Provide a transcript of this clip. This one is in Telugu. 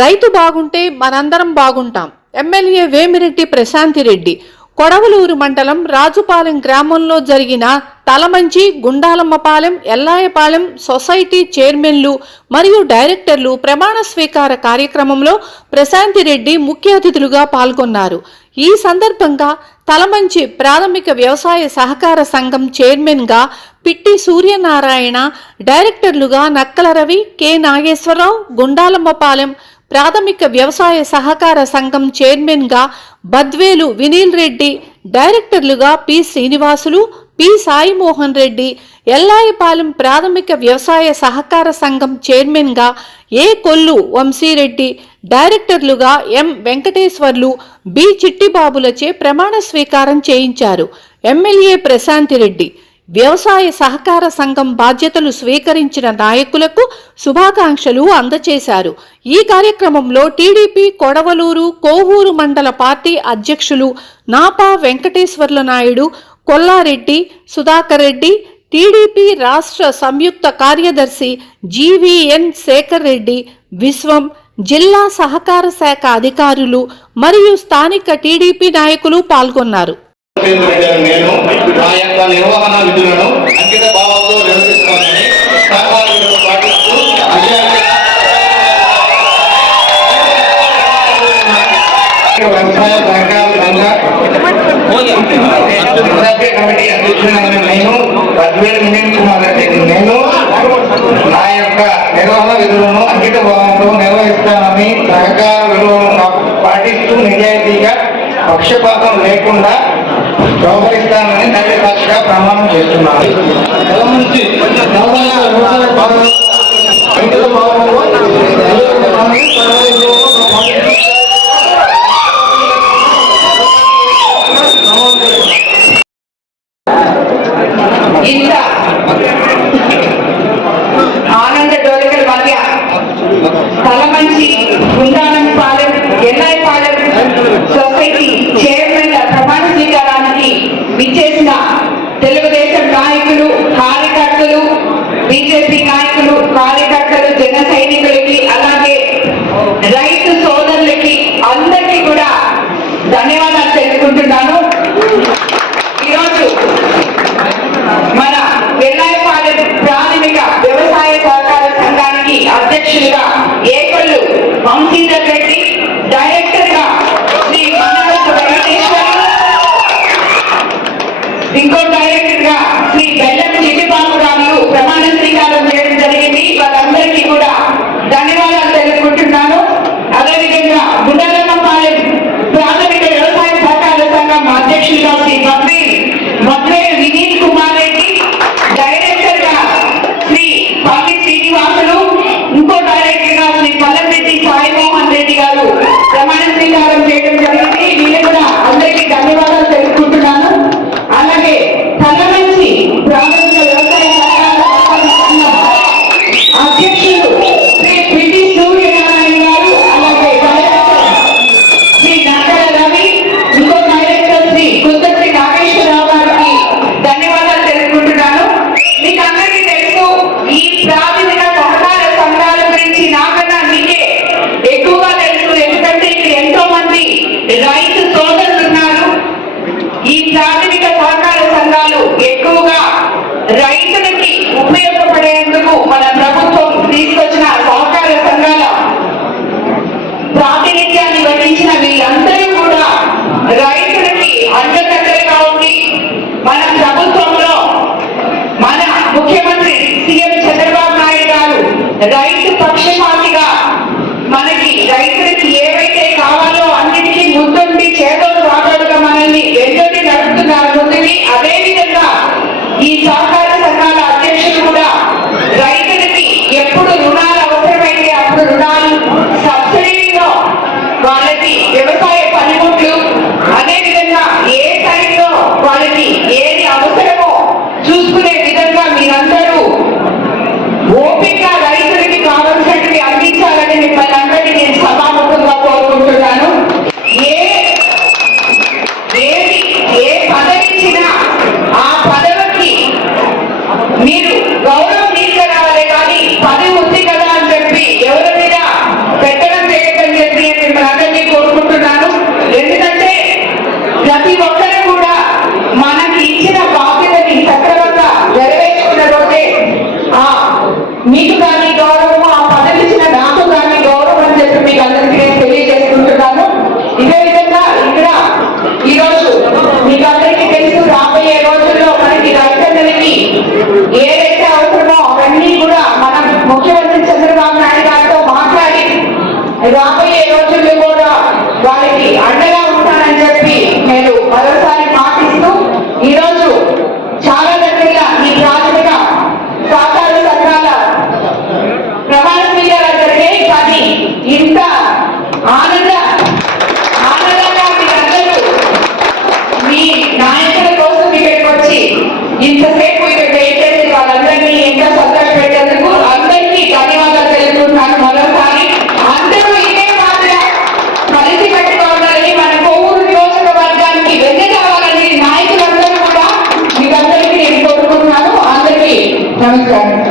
రైతు బాగుంటే మనందరం బాగుంటాం. ఎమ్మెల్యే వేమిరెడ్డి ప్రశాంతిరెడ్డి కొడవలూరు మండలం రాజుపాలెం గ్రామంలో జరిగిన తలమంచి, గుండాలమ్మపాలెం, ఎల్లాయపాలెం సొసైటీ చైర్మన్లు మరియు డైరెక్టర్లు ప్రమాణ స్వీకార కార్యక్రమంలో ప్రశాంతిరెడ్డి ముఖ్య అతిథులుగా పాల్గొన్నారు. ఈ సందర్భంగా తలమంచి ప్రాథమిక వ్యవసాయ సహకార సంఘం చైర్మన్గా పిట్టి సూర్యనారాయణ, డైరెక్టర్లుగా నక్కల రవి, కె నాగేశ్వరరావు, గుండాలమ్మపాలెం ప్రాథమిక వ్యవసాయ సహకార సంఘం చైర్మన్గా బద్వేలు వినీల్ రెడ్డి, డైరెక్టర్లుగా పి శ్రీనివాసులు, పి సాయిమోహన్ రెడ్డి, ఎల్లాయపాలెం ప్రాథమిక వ్యవసాయ సహకార సంఘం చైర్మన్గా ఏ కొల్లు వంశీరెడ్డి, డైరెక్టర్లుగా ఎం వెంకటేశ్వర్లు, బి చిట్టిబాబులచే ప్రమాణ స్వీకారం చేయించారు. ఎమ్మెల్యే ప్రశాంతిరెడ్డి వ్యవసాయ సహకార సంఘం బాధ్యతలు స్వీకరించిన నాయకులకు శుభాకాంక్షలు అందజేశారు. ఈ కార్యక్రమంలో టీడీపీ కొడవలూరు, కోవూరు మండల పార్టీ అధ్యక్షులు నాపా వెంకటేశ్వర్ల నాయుడు, కొల్లారెడ్డి సుధాకర్ రెడ్డి, టీడీపీ రాష్ట్ర సంయుక్త కార్యదర్శి జీవీఎన్ శేఖర్ రెడ్డి, విశ్వం, జిల్లా సహకార శాఖ అధికారులు మరియు స్థానిక టీడీపీ నాయకులు పాల్గొన్నారు. నేను నా యొక్క నిర్వహణ విధులను అంకిత భావంతో నిర్వహిస్తానని సహకార విలువలు పాటిస్తూ వ్యవసాయ సహకార సభ్య కమిటీ అధ్యక్షుడైన నేను బద్వేలు వినీల్ కుమార్ రెడ్డి నేను నా యొక్క నిర్వహణ విధులను అంకిత భావంతో నిర్వహిస్తానని సహకార విలువలను పాటిస్తూ నిజాయితీగా పక్షపాతం లేకుండా వ్యవహరిస్తానని దైవ సాక్షిగా ప్రమాణం చేస్తున్నాను. ఇంత ఆనంద డోలికల మధ్య తలమంచి, గుండాలమ్మపాలెం, ఎల్లాయపాలెం సొసైటీ చైర్మన్ ప్రమాణ స్వీకారానికి విచ్చేసిన తెలుగుదేశం నాయకులు, కార్యకర్తలు, బీజేపీ నాయకులు, కార్యకర్తలు, జన సైనికులకి, అలాగే రైతు సోదరులకి అందరికీ కూడా ధన్యవాదాలు తెలుపుకుంటున్నాను. ఈరోజు మన ఎల్లాయపాలెం ప్రాథమిక వ్యవసాయ సహకార సంఘానికి అధ్యక్షులుగా ఏకొల్లు వంశీధర్ రెడ్డి, డైరెక్టర్ గా శ్రీ వెంకటేశ్వర, ఇంకో డైరెక్టర్ గా శ్రీ బెల్లం చిట్టిబాబురావులు ప్రమాణ స్వీకారం చేయడం జరిగింది. వాళ్ళందరికీ కూడా ధన్యవాదాలు తెలుపుకుంటున్నాను. అదేవిధంగా గుండాలమ్మపాలెం ప్రాథమిక వ్యవసాయ సహకార సంఘం అధ్యక్షులుగా శ్రీ బద్వేలు వినీల్ కుమార్ రెడ్డి, డైరెక్టర్ గా శ్రీ పల్లి శ్రీనివాసులు, ఇంకో డైరెక్టర్ గా శ్రీ పల్లెరెడ్డి సాయిమోహన్ రెడ్డి గారు ప్రమాణ స్వీకారం చేయడం జరిగింది. వీళ్ళు కూడా అందరికీ ధన్యవాదాలు తెలుపుకుంటున్నాను. అలాగే తలమంచి ప్రాథమిక వ్యవసాయ సహకార సంఘం అధ్యక్షులు శ్రీ పిటి సూర్యనారాయణ గారు, అలాగే డైరెక్టర్ శ్రీ నక్కల రవి, ఇంకో డైరెక్టర్ శ్రీ కుద్దటి నాగేశ్వరరావు గారికి ధన్యవాదాలు తెలుపుకుంటున్నాను. మీకు అందరికీ తెలుసు, ఈ ప్రాథమిక సహకార సంఘాల గురించి నాకన్నా మీకే ఎక్కువగా తెలుసు. ఎందుకంటే ఇక్కడ ఎంతో మంది రైతు సోదరులు ఉన్నారు. ఈ ప్రాథమిక సహకార సంఘాలు ఎక్కువగా రైతులకి ఉపయోగపడేందుకు మన ప్రభుత్వం తీసుకొచ్చిన సహకార సంఘాల ప్రాతినిధ్యాన్ని వహించిన వీళ్ళందరూ కూడా రైతులకి అండదండలుగా ఉండి మన ప్రభుత్వంలో మన ముఖ్యమంత్రి సీఎం చంద్రబాబు నాయుడు గారు రైతు పక్షపాతిగా మనకి రైతులకి ఏవైతే కావాలో అన్నిటికీ ముందుండి చేదోడు వాదోడుగా మనల్ని వెంటనే నడుపుతున్నారు ముందుకి. అదేవిధంగా ఈ సహకార సంఘాల అధ్యక్షులు కూడా రైతులకి ఎప్పుడు రుణాలు అవసరమైతే అప్పుడు రుణాలు, సబ్సిడీలో వాళ్ళకి వ్యవసాయ పనిముట్లు, అదేవిధంగా ఏ టైంలో వాళ్ళకి ఏది అవసరమో చూసుకునే విధంగా మీరందరూ ఓపిక రైతులకి కావాల్సినవి అందించాలని మిమ్మల్ని అందరినీ నేను సభాముఖంగా కోరుకుంటున్నాను. ఏ పదవి ఇచ్చినా ఆ పదవికి మీరు గౌరవం తీసుకురావాలి, కానీ పదవి ఉంది కదా అని చెప్పి ఎవరి మీద పెట్టడం ఏదైతే అవసరమో అవన్నీ కూడా మనం ముఖ్యమంత్రి చంద్రబాబు నాయుడు గారితో మాట్లాడి రాబోయే రోజుల్లో కూడా వారికి అండగా ఉంటానని చెప్పి నేను మరోసారి మాటిస్తూ ఈరోజు చాలా దగ్గర ఈ ప్రాథమిక సహకార సంఘాల ప్రమాణ స్వీకారాలు జరిగాయి. కానీ ఇంత ఆనందంగా మీరందరూ మీ నాయకుల కోసం ఇక్కడికి వచ్చి ఇంతసేపు ఇక్కడ వెయిట్ చేసి వాళ్ళందరినీ ఎంతో సంతోషపెట్టేందుకు అందరికీ ధన్యవాదాలు తెలుపుతున్నాను. మరోసారి అందరూ ఇదే మాదిరిగా కలిసి పెట్టుకోవాలని, మన కొవ్వూరు నియోజకవర్గానికి వెళ్లి కావాలని నాయకులందరూ కూడా మీకందరికీ నేను కోరుకుంటున్నాను. అందరికీ నమస్కారం.